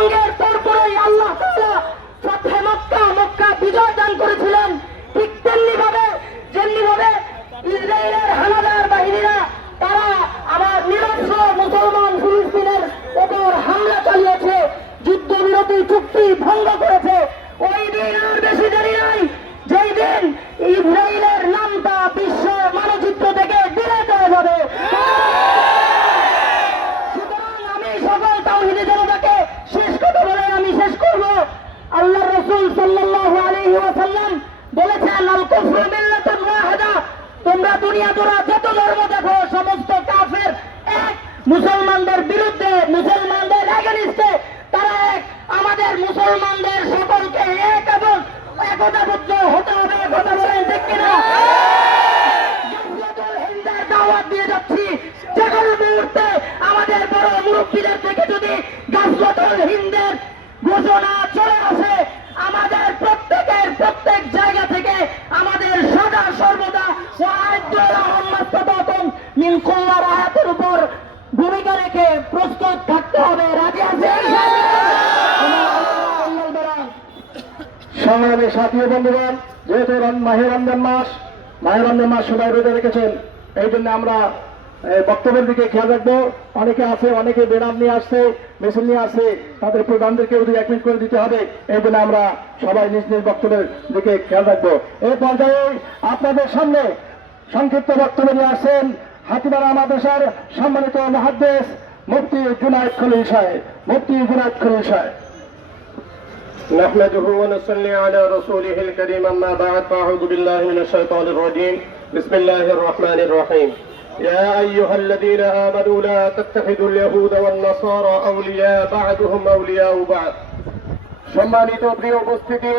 জঙ্গের তারপরেই আল্লাহ তাআলা ফাতহে মক্কা বিজয় দান করেছিলেন। ঠিক যেমনি ভাবে ইসরায়েলের হানাদার বাহিনীরা তারা আমার নিরস্ত্র মুসলমান ফিলিস্তিনের উপর হামলা চালিয়েছে, যুদ্ধবিরতি চুক্তি ভঙ্গ করেছে। ওই দিন আর বেশি দেরি নাই, যেই দিন ইসরায়েলের নামটা বিশ্ব মানচিত্র থেকে ডিলিট হয়ে যাবে। সুতরাং আমি সকল তাওহীদি জনতাকে শেষ কথা বলে আমি শেষ করব। আল্লাহ রাসূল সাল্লাল্লাহু আলাইহি ওয়াসাল্লাম বলেছেন, আল কুফরু মিল্লাতুন ওয়াহিদা, তোমরা দুনিয়া জোড়া যত ধর্ম দেখো সমস্ত কাফের এক, মুসলমানদের বিরুদ্ধে, মুসলমানদের এগেনিস্টে তারা এক। আমাদের মুসলমানদের সকলকে এক এবং একতাবদ্ধ হতে হবে। কথা বলেন ঠিক কিনা? গাজওয়াতুল হিন্দের দাওয়াত দিয়ে যাচ্ছি, যে কোনো মুহূর্তে আমাদের বড় মুরব্বীদের থেকে যদি গাজওয়াতুল হিন্দের ঘোষণা চলে আসে, আমাদের প্রত্যেক জায়গা থেকে আমাদের সদা সর্বদা মিন কুল্লার আয়াতের উপর ভূমিকা রেখে প্রস্তুত থাকতে হবে। রাজি আছেন? সংগ্রামী সাথী বন্ধুগণ, যেহেতু মাহে রমজান মাস সবাই রোজা রেখেছেন, এই জন্য আমরা বক্তব্যের দিকে খেয়াল রাখবো। অনেকে বেনাম নিয়ে আসছে, মেশিন নিয়ে আসছে, তাদের প্রধানদেরকে যদি এক মিনিট করে দিতে হবে। এই জন্য আমরা সবাই নিজ নিজ বক্তব্যের দিকে খেয়াল রাখবো। এই পর্যায়ে আপনাদের সামনে সংক্ষিপ্ত বক্তব্য নিয়ে আসছেন হাতিমারা মাদ্রাসার সম্মানিত মুহাদ্দিস মুফতি জুনায়েদ খলিল সাহেব। نحمده ونصلي على رسوله الكريم أما بعد فأعوذ بالله من الشيطان الرجيم بسم الله الرحمن الرحيم يا أيها الذين آمنوا لا تتخذوا اليهود والنصارى أولياء بعضهم أولياء بعض। সম্মানিত প্রিয় উপস্থিতি,